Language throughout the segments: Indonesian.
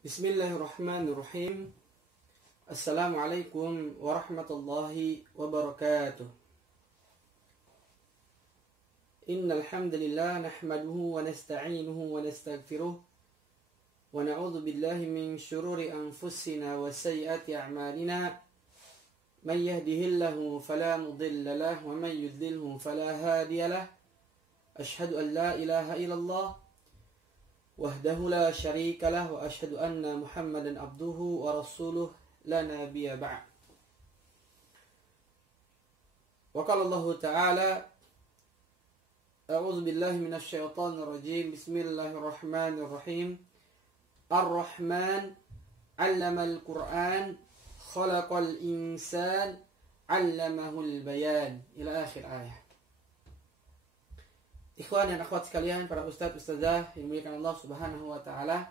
Bismillahirrahmanirrahim. Assalamualaikum warahmatullahi wabarakatuh. Innal hamdalillah nahmaduhu wa nasta'inuhu wa nastaghfiruh wa na'udzu billahi min shururi anfusina wa sayyiati a'malina. Man yahdihillahu fala mudilla lahu wa man yudlilhu fala hadiya lahu. Ashhadu an la ilaha illallah wahdahu la syarika lah wa asyhadu anna Muhammadan abduhu wa rasuluh la nabiyya ba'd. Wa qala Allah Ta'ala A'udzu billahi minasy syaithanir rajim. Bismillahirrahmanirrahim. Ar-Rahman 'allamal Qur'an khalaqal insan 'allamahul bayan ila akhir ayat. Ikhwan dan akhwat sekalian, para ustadz ustazah yang dimuliakan Allah Subhanahu wa taala,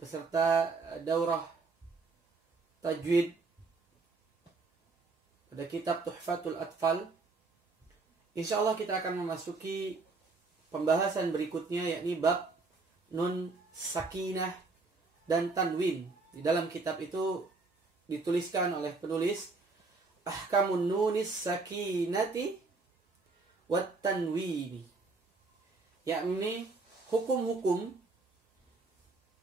peserta daurah tajwid pada kitab Tuhfatul Atfal. Insyaallah kita akan memasuki pembahasan berikutnya, yakni bab nun sakinah dan tanwin. Di dalam kitab itu dituliskan oleh penulis ahkamun nunis sakinati wat tanwini, yakni hukum-hukum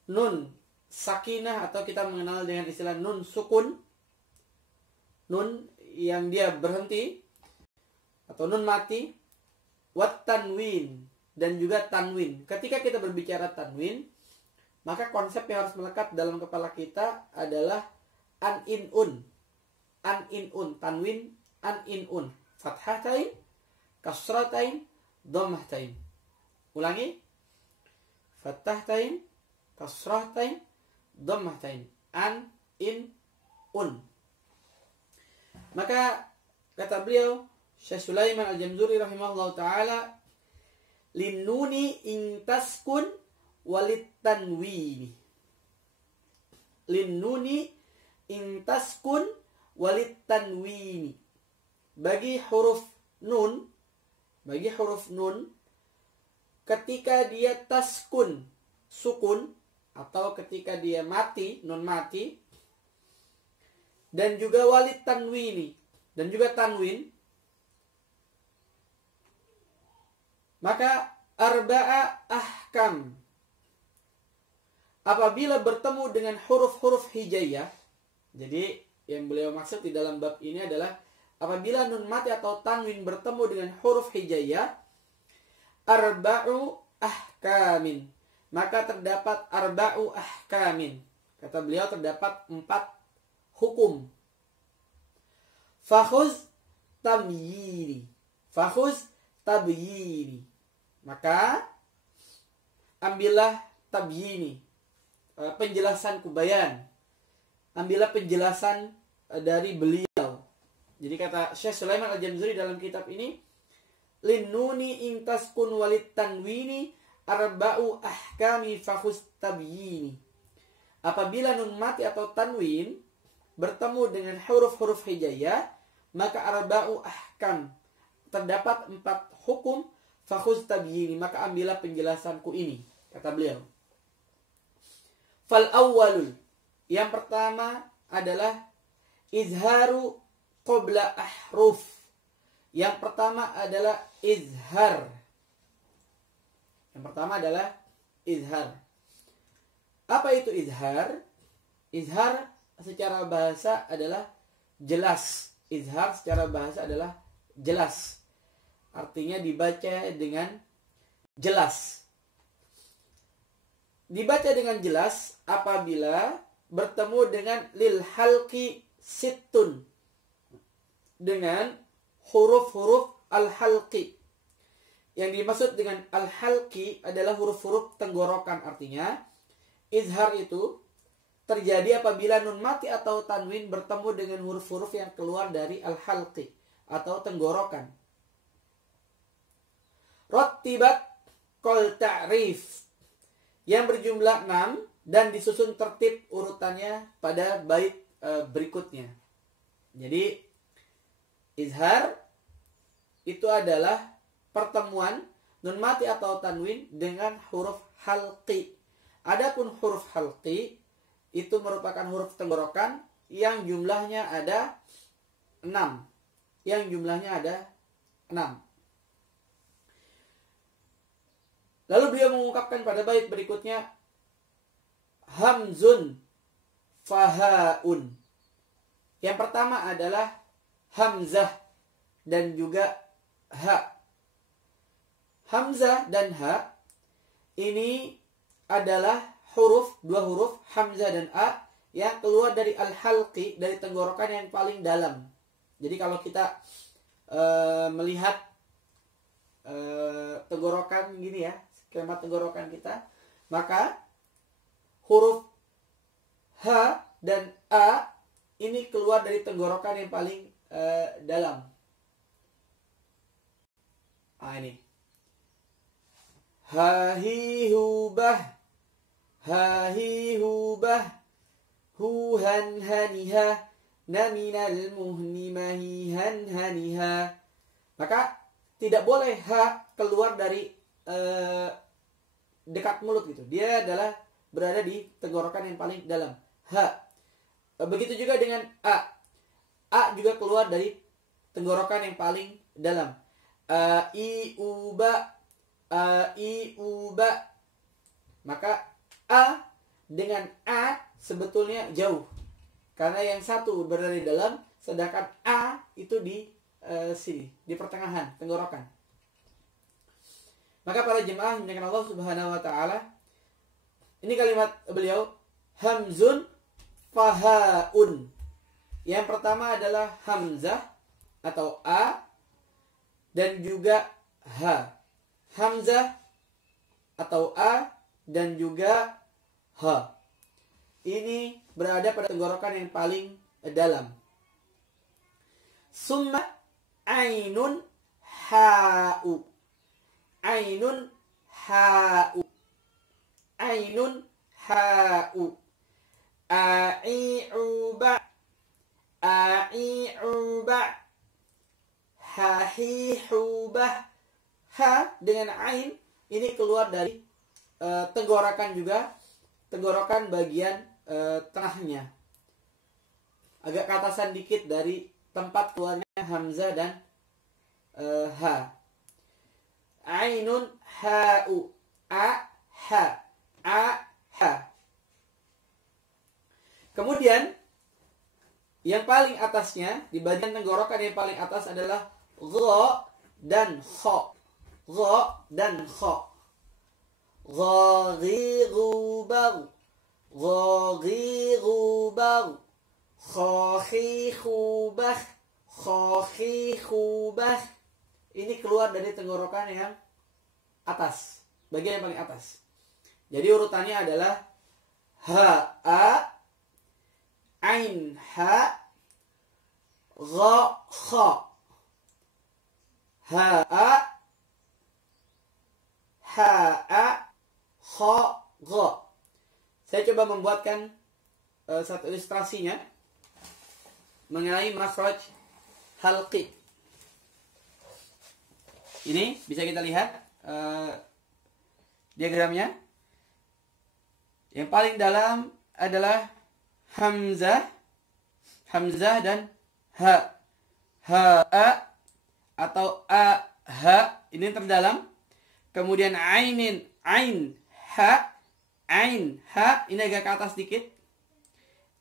nun sakinah atau kita mengenal dengan istilah nun sukun, nun yang dia berhenti atau nun mati, wat tanwin dan juga tanwin. Ketika kita berbicara tanwin, maka konsep yang harus melekat dalam kepala kita adalah an in un, tanwin an in un, fathatain, kasratain, dhammahtain. Ulangi. Fathahtain, kasratain, dhammahtain. An, in, un. Maka kata beliau Syekh Sulaiman Al-Jamzuri rahimahullah ta'ala, linnuni intaskun walit tanwini. Linnuni intaskun walit tanwini. Bagi huruf nun, ketika dia taskun, sukun, atau ketika dia mati, nun mati, dan juga walid tanwini, dan juga tanwin, maka arba'a ahkam. Apabila bertemu dengan huruf-huruf hijaiyah, jadi yang beliau maksud di dalam bab ini adalah apabila nun mati atau tanwin bertemu dengan huruf hijaiyah, arba'u ahkamin, maka terdapat arba'u ahkamin. Kata beliau terdapat 4 hukum. Fakhuz tabyini, maka ambillah tabyini, penjelasan kubayan, ambillah penjelasan dari beliau. Jadi kata Syekh Sulaiman Al-Jamzuri dalam kitab ini, linnuni intaskun walid tanwini arba'u ahkami fakhuz tabyini. Apabila nun mati atau tanwin bertemu dengan huruf-huruf hijaiyah, maka arba'u ahkam, terdapat 4 hukum, fakhuz tabyini, maka ambillah penjelasanku ini, kata beliau. Fal awwalul, yang pertama adalah izharu qabla ahruf. Yang pertama adalah izhar. Apa itu izhar? Izhar secara bahasa adalah jelas. Izhar secara bahasa adalah jelas. Artinya dibaca dengan jelas. Dibaca dengan jelas apabila bertemu dengan lil halqi sittun, dengan huruf-huruf al-halqi. Yang dimaksud dengan al-halqi adalah huruf-huruf tenggorokan. Artinya izhar itu terjadi apabila nun mati atau tanwin bertemu dengan huruf-huruf yang keluar dari al-halqi atau tenggorokan. Rattibat qol ta'rif, yang berjumlah 6 dan disusun tertib urutannya pada bait berikutnya. Jadi izhar itu adalah pertemuan nun mati atau tanwin dengan huruf halqi Adapun huruf halqi itu merupakan huruf tenggorokan yang jumlahnya ada 6. Yang jumlahnya ada 6. Lalu beliau mengungkapkan pada bait berikutnya, hamzun fahaun. Yang pertama adalah hamzah dan juga ha. Hamzah dan ha ini adalah dua huruf hamzah dan a yang keluar dari al-halqi, dari tenggorokan yang paling dalam. Jadi kalau kita melihat tenggorokan gini ya, skema tenggorokan kita, maka huruf h dan a ini keluar dari tenggorokan yang paling dalam. Ini hahi hubah, hahi hubah, huhan haniha, naminal muhni mahihan haniha. Maka tidak boleh ha keluar dari dekat mulut gitu. Dia adalah berada di tenggorokan yang paling dalam. Ha. Begitu juga dengan a. A juga keluar dari tenggorokan yang paling dalam. I uba, i uba. Maka a dengan a sebetulnya jauh. Karena yang satu berada di dalam, sedangkan a itu di sini, di pertengahan tenggorokan. Maka para jemaah yang dimuliakan Allah Subhanahu wa taala, ini kalimat beliau hamzun fahaun. Yang pertama adalah hamzah atau a dan juga ha. Hamzah atau a dan juga ha. Ini berada pada tenggorokan yang paling dalam. Summa ainun ha'u. Ainun ha'u. Ainun ha'u. A'i'uba. A'i'uba. Hahihubah. Ha dengan ain ini keluar dari tenggorokan juga, tenggorokan bagian tengahnya, agak ke atasan dikit dari tempat keluarnya hamzah dan ha. Ainun ha'u. A ha. A ha. Kemudian yang paling atasnya, di bagian tenggorokan yang paling atas adalah gha dan kha. Gha dan kha. Ghaghirubar. Ghaghirubar. Khakhihubah. Khakhihubah. Ini keluar dari tenggorokan yang atas, bagian yang paling atas. Jadi urutannya adalah ha a, ain ha, gha kha. Ha a, ha a, kha gha. Saya coba membuatkan satu ilustrasinya mengenai makhraj halqi. Ini bisa kita lihat diagramnya. Yang paling dalam adalah hamzah, hamzah dan ha. Ha a atau a ha ini terdalam. Kemudian ainin, ain ha, ain ha ini agak ke atas dikit.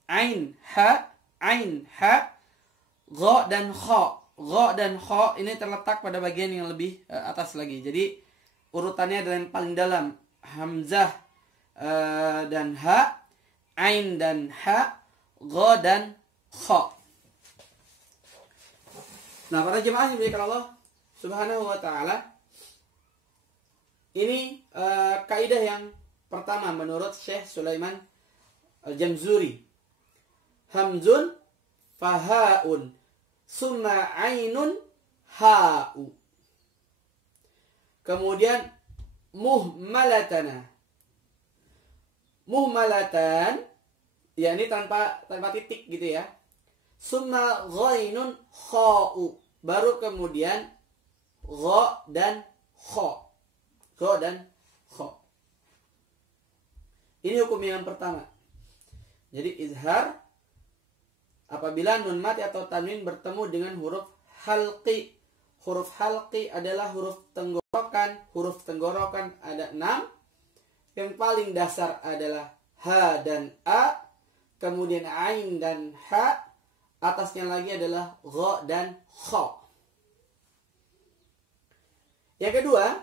Ain ha, gha dan kha. Gha dan kha ini terletak pada bagian yang lebih atas lagi. Jadi urutannya adalah yang paling dalam hamzah dan ha, ain dan ha, gha dan kha. Nah, para jemaah yang dimuliakan Allah Subhanahu wa taala, ini kaidah yang pertama menurut Syekh Sulaiman Al-Jamzuri. Hamzun fahaun. Summa ainun ha'u. Kemudian muhmalatana. Muhmalatan, ya ini tanpa titik gitu ya. Summa ghainun kha'u. Baru kemudian gha dan kha. Gha dan kha. Ini hukum yang pertama. Jadi izhar apabila nun mati atau tanwin bertemu dengan huruf halqi. Huruf halqi adalah huruf tenggorokan. Huruf tenggorokan ada 6. Yang paling dasar adalah ha dan a. Kemudian ain dan ha. Atasnya lagi adalah gha dan kha. Yang kedua,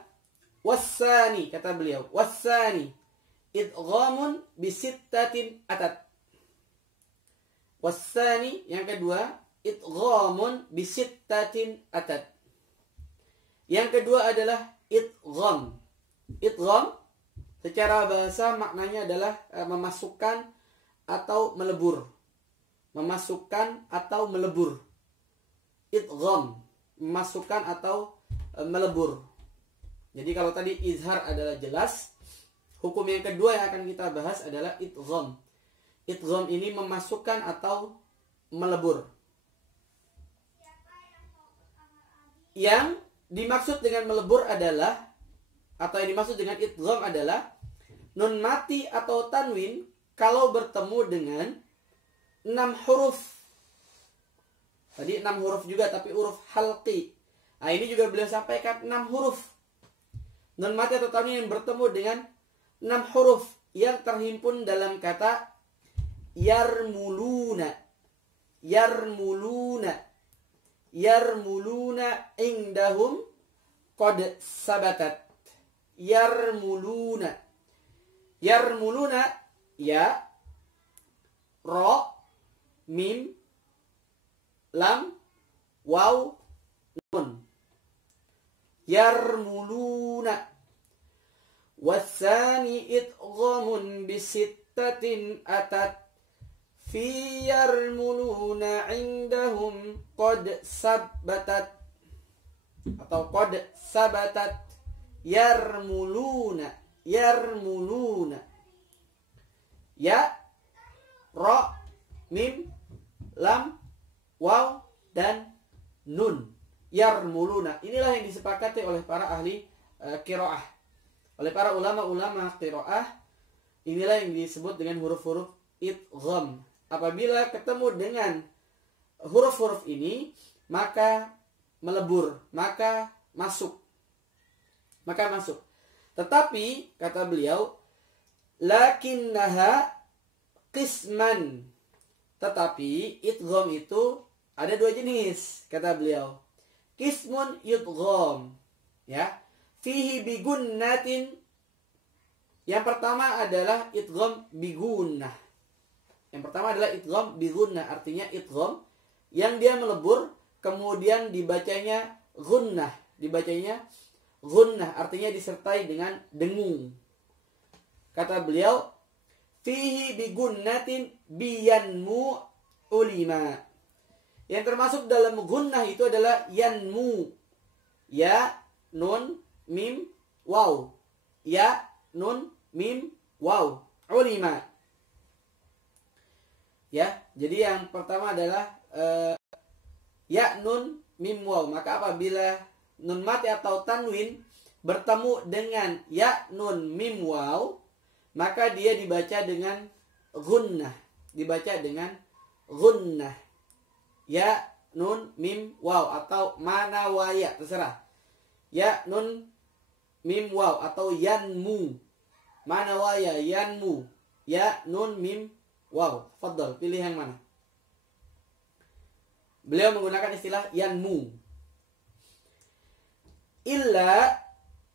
wassani, kata beliau, wassani idghamun bisittatin atat. Wassani, yang kedua, idghamun bisittatin atat. Yang kedua adalah idgham. Idgham secara bahasa maknanya adalah memasukkan atau melebur. Memasukkan atau melebur. Idgham, memasukkan atau melebur. Jadi kalau tadi izhar adalah jelas, hukum yang kedua yang akan kita bahas adalah idgham. Idgham ini memasukkan atau melebur. Yang dimaksud dengan melebur adalah, atau yang dimaksud dengan idgham adalah nun mati atau tanwin kalau bertemu dengan 6 huruf. Tadi 6 huruf juga, tapi huruf halqi. Nah, ini juga beliau sampaikan 6 huruf. Nun mati atau tanwin yang bertemu dengan 6 huruf yang terhimpun dalam kata yarmuluna. Yarmuluna. Yarmuluna indahum qad sabatat. Yarmuluna. Yarmuluna, ya, ro, mim, lam, waw, nun. Yarmuluna. Wassani idghamun bisittatin atat. Fi yarmuluna indahum qad sabatat. Atau qad sabatat. Yarmuluna. Yarmuluna. Ya, ro, mim, lam, waw, dan nun. Yarmuluna. Inilah yang disepakati oleh para ahli qiraah. Oleh para ulama-ulama qiraah, inilah yang disebut dengan huruf-huruf idgham. Apabila ketemu dengan huruf-huruf ini, maka melebur, maka masuk. Maka masuk. Tetapi, kata beliau, lakinnaha qisman. Tetapi, idgham itu ada 2 jenis, kata beliau. Qismun yudgham. Ya. Fihi bigunnatin. Yang pertama adalah idgham bigunnah. Yang pertama adalah idgham bigunnah. Artinya idgham yang dia melebur, kemudian dibacanya gunnah. Dibacanya gunnah, artinya disertai dengan dengung. Kata beliau, fihi bigunnatin biyanmu ulima. Yang termasuk dalam gunnah itu adalah yanmu. Ya, nun, mim, waw. Ya, nun, mim, waw. Ulima. Ya, jadi yang pertama adalah ya, nun, mim, waw. Maka apabila nun mati atau tanwin bertemu dengan ya, nun, mim, waw, maka dia dibaca dengan gunnah. Dibaca dengan gunnah. Ya, nun, mim, waw, atau mana waya, terserah. Ya, nun, mim, waw, atau yanmu. Mana waya, yanmu. Ya, nun, mim, waw. Fadal, pilih yang mana. Beliau menggunakan istilah yanmu. Illa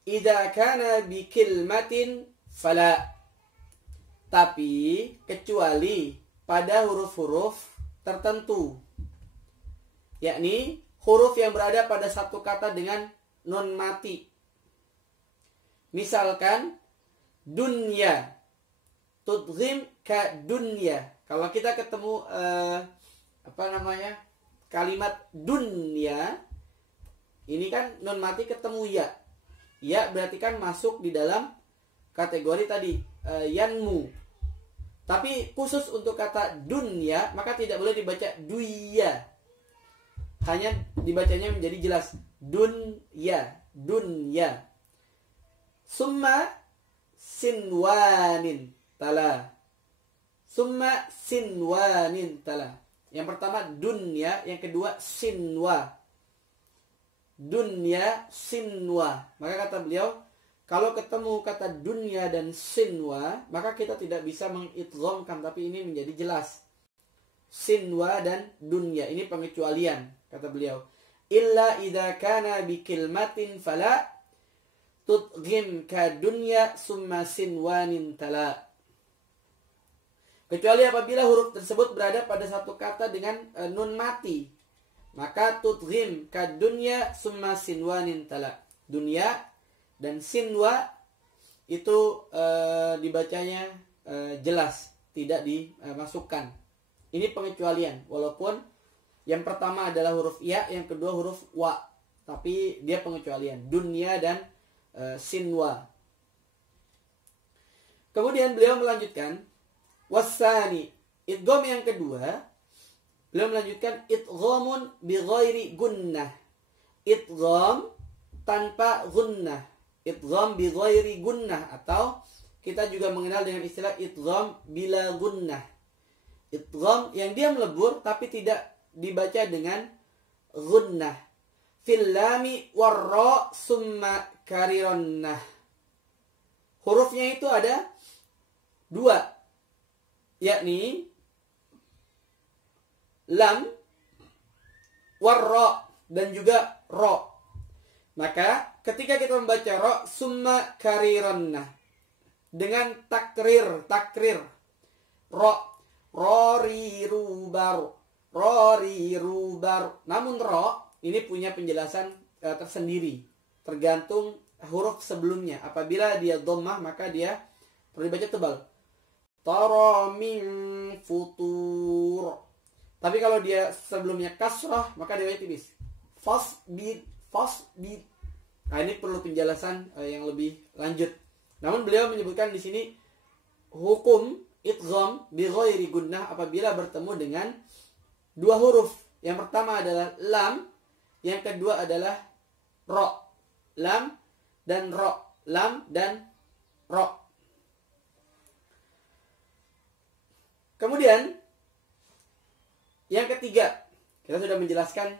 idza kana bi kilmatin fala. Tapi kecuali pada huruf-huruf tertentu. Yakni huruf yang berada pada satu kata dengan nun mati. Misalkan dunya. Tudghim ka dunya. Kalau kita ketemu kalimat dunya, ini kan nun mati ketemu ya. Ya berarti kan masuk di dalam kategori tadi yanmu. Tapi khusus untuk kata dunya, maka tidak boleh dibaca duya. Hanya dibacanya menjadi jelas dunya, dunya. Summa sinwanin. tala. Summa sinwanin tala. Yang pertama dunya, yang kedua sinwa. Dunya sinwa. Maka kata beliau, kalau ketemu kata dunya dan sinwa, maka kita tidak bisa mengidghamkan, tapi ini menjadi jelas. Sinwa dan dunya, ini pengecualian, kata beliau. Illa idza kana bi kilmatin fala tudghim ka dunya summa sinwanin tala. Kecuali apabila huruf tersebut berada pada satu kata dengan nun mati, maka tudghim ka dunya summa sinwanin tala. Dunya dan sinwa itu dibacanya jelas, tidak dimasukkan. Ini pengecualian, walaupun yang pertama adalah huruf ya, yang kedua huruf wa, tapi dia pengecualian. Dunya dan sinwa. Kemudian beliau melanjutkan wasani, idgham yang kedua, beliau melanjutkan idghamun bi ghairi gunnah. Idgham tanpa gunnah. Idgham bi ghairi gunnah, atau kita juga mengenal dengan istilah idgham bila gunnah. Idgham yang dia melebur tapi tidak dibaca dengan gunnah. Fil lami warra summa karirannah. Hurufnya itu ada dua, yakni lam, warra, dan juga ro. Maka ketika kita membaca ro, summa karirannah, dengan takrir, ro, rori rubar, rori rubar. Namun ro ini punya penjelasan tersendiri, tergantung huruf sebelumnya. Apabila dia dhammah, maka dia perlu dibaca tebal. Tara min futur. Tapi kalau dia sebelumnya kasrah, maka dia tipis. Fasbid. Nah, ini perlu penjelasan yang lebih lanjut. Namun beliau menyebutkan di sini hukum idgham bi ghairi gunnah apabila bertemu dengan dua huruf. Yang pertama adalah lam, yang kedua adalah ro. Lam dan ro. Lam dan ro. Kemudian yang ketiga, kita sudah menjelaskan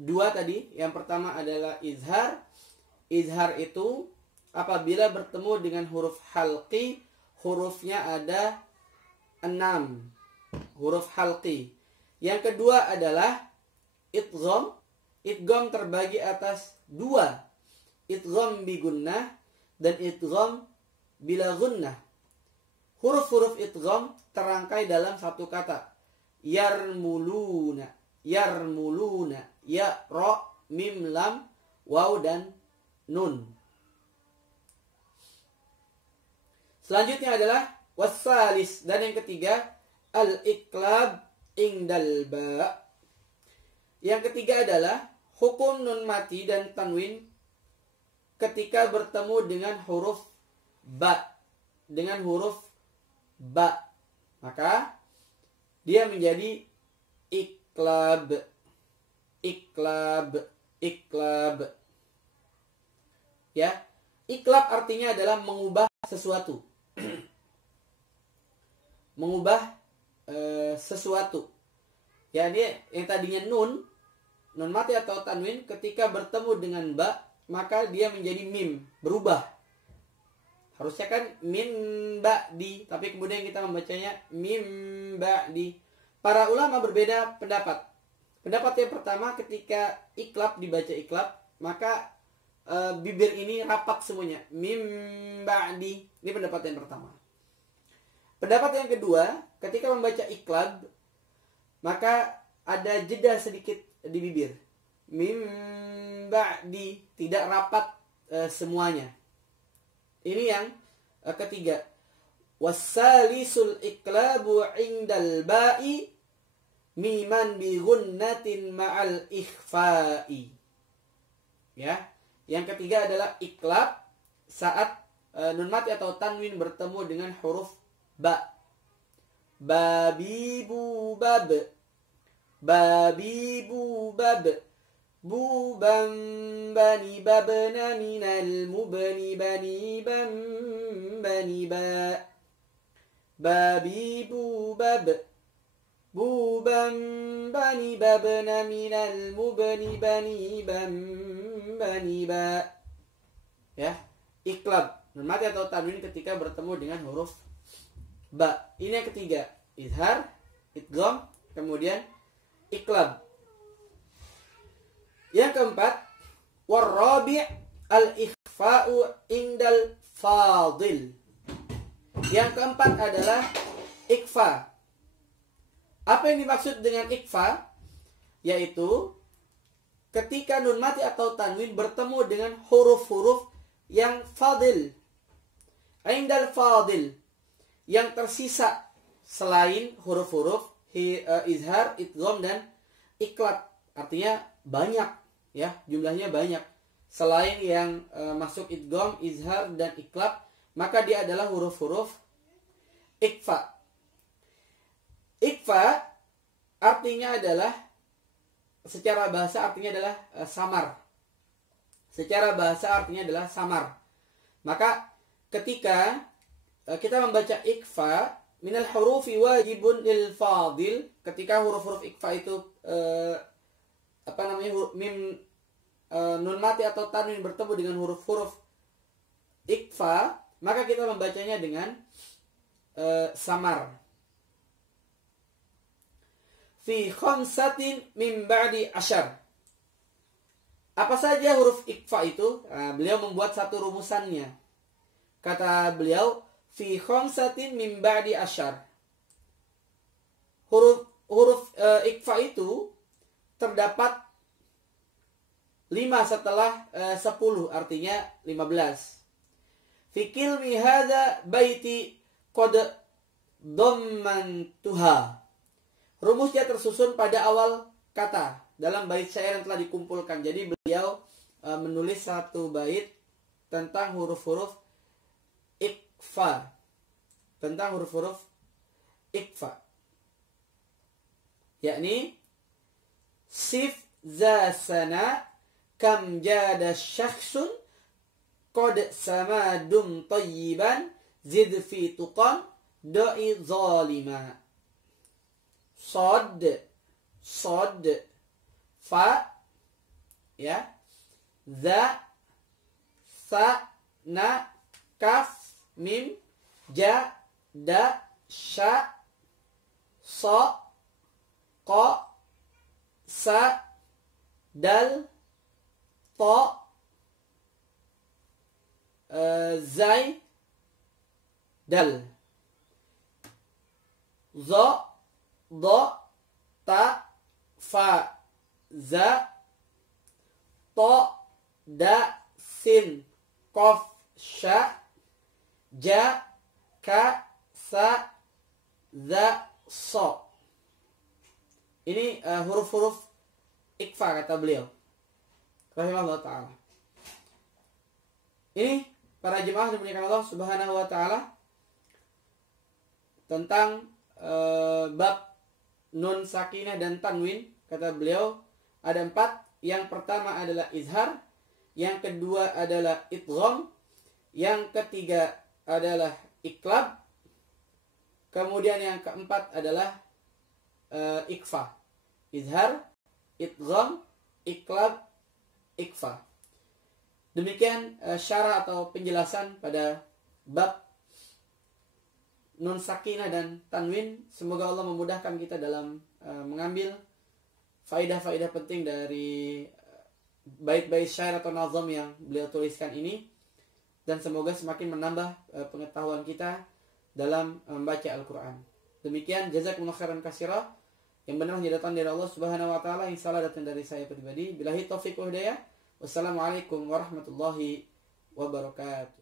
dua tadi. Yang pertama adalah izhar. Izhar itu apabila bertemu dengan huruf halqi, hurufnya ada 6 huruf halqi. Yang kedua adalah idgham. Idgham terbagi atas dua, idgham bi gunnah dan idgham bila gunnah. Huruf-huruf idgham terangkai dalam satu kata. Yarmuluna, yarmuluna, ya, ro, mim, lam, waw, dan nun. Selanjutnya adalah wasalis, dan yang ketiga al-iqlab ingdal ba. Yang ketiga adalah hukum nun mati dan tanwin ketika bertemu dengan huruf ba. Dengan huruf ba, maka dia menjadi iqlab. Ya, iqlab artinya adalah mengubah sesuatu. Mengubah sesuatu. Ya, ini yang tadinya nun mati atau tanwin, ketika bertemu dengan ba, maka dia menjadi mim, berubah. Harusnya kan min ba'di, tapi kemudian kita membacanya mim ba'di. Para ulama berbeda pendapat. Pendapat yang pertama, ketika iklab dibaca iklab, maka bibir ini rapat semuanya. Mim ba'di. Ini pendapat yang pertama. Pendapat yang kedua, ketika membaca iklab, maka ada jeda sedikit di bibir. Mim ba'di, tidak rapat semuanya. Ini yang ketiga. Wassalisul iqlabu indal ba'i miman bi gunnatin ma'al ikhfa'i. Ya. Yang ketiga adalah iqlab saat nun mati atau tanwin bertemu dengan huruf ba. Babibu bab. Babibu bab. Buban bani babna minal mubni bani bam bani ba. babi bubab, buban bani babna minal mubni bani bam bani ba. Ya, iklab, nun mati atau tanwin ketika bertemu dengan huruf ba. Ini yang ketiga, izhar, idgham, kemudian iklab. Yang keempat, warrabi' al-ikhfa'u indal fadil. Yang keempat adalah ikhfa. Apa yang dimaksud dengan ikhfa? Yaitu ketika nun mati atau tanwin bertemu dengan huruf-huruf yang fadil. Indal fadil, yang tersisa selain huruf-huruf izhar, idgham, dan iklab. Artinya banyak, ya, jumlahnya banyak. Selain yang masuk idgham, izhar, dan iklab, maka dia adalah huruf-huruf ikhfa. Ikhfa artinya adalah, secara bahasa artinya adalah samar. Secara bahasa artinya adalah samar. Maka ketika kita membaca ikhfa, minal hurufi wajibun lil fadil, ketika huruf-huruf ikhfa itu nun mati atau tanwin bertemu dengan huruf-huruf ikhfa, maka kita membacanya dengan samar. Fi khamsatin min ba'di asyar. Apa saja huruf ikhfa itu? Beliau membuat satu rumusannya. Kata beliau, fi khamsatin min ba'di asyar. Huruf ikhfa itu terdapat 5 setelah 10, artinya 15. Fi kilmi hadza baiti qad dhammantuha. Rumusnya tersusun pada awal kata dalam bait syair yang telah dikumpulkan. Jadi beliau menulis satu bait tentang huruf-huruf ikhfa. Tentang huruf-huruf ikhfa. Yakni sif za sana kam jada syakhsun qad samadum tayyiban zid fi tuqan da'i zalima. Sod, fa, ya, za, sa, na, kaf, mim, ja, da, sha, so, ko, sa, dal, to, zai, dal, zo, do, ta, fa, za, to, da, sin, kof, sha, ja, ka, sa, za, so. Ini huruf-huruf ikhfa kata beliau rahimahullah ta'ala. Ini para jemaah dimuliakan Allah subhanahu wa ta'ala, tentang bab nun sakinah dan tanwin. Kata beliau ada 4. Yang pertama adalah izhar, yang kedua adalah idgham, yang ketiga adalah iklab, kemudian yang keempat adalah ikhfa. Izhar, idgham, iklab, ikhfa. Demikian syarah atau penjelasan pada bab nun sakinah dan tanwin. Semoga Allah memudahkan kita dalam mengambil faidah-faidah penting dari bait-bait syair atau nazam yang beliau tuliskan ini, dan semoga semakin menambah pengetahuan kita dalam membaca Al-Quran. Demikian, jazakumullah khairan katsira. Yang benar hanya datang dari Allah Subhanahu wa taala, yang salah datang dari saya pribadi. Billahi taufiq wal hidayah. Wassalamualaikum warahmatullahi wabarakatuh.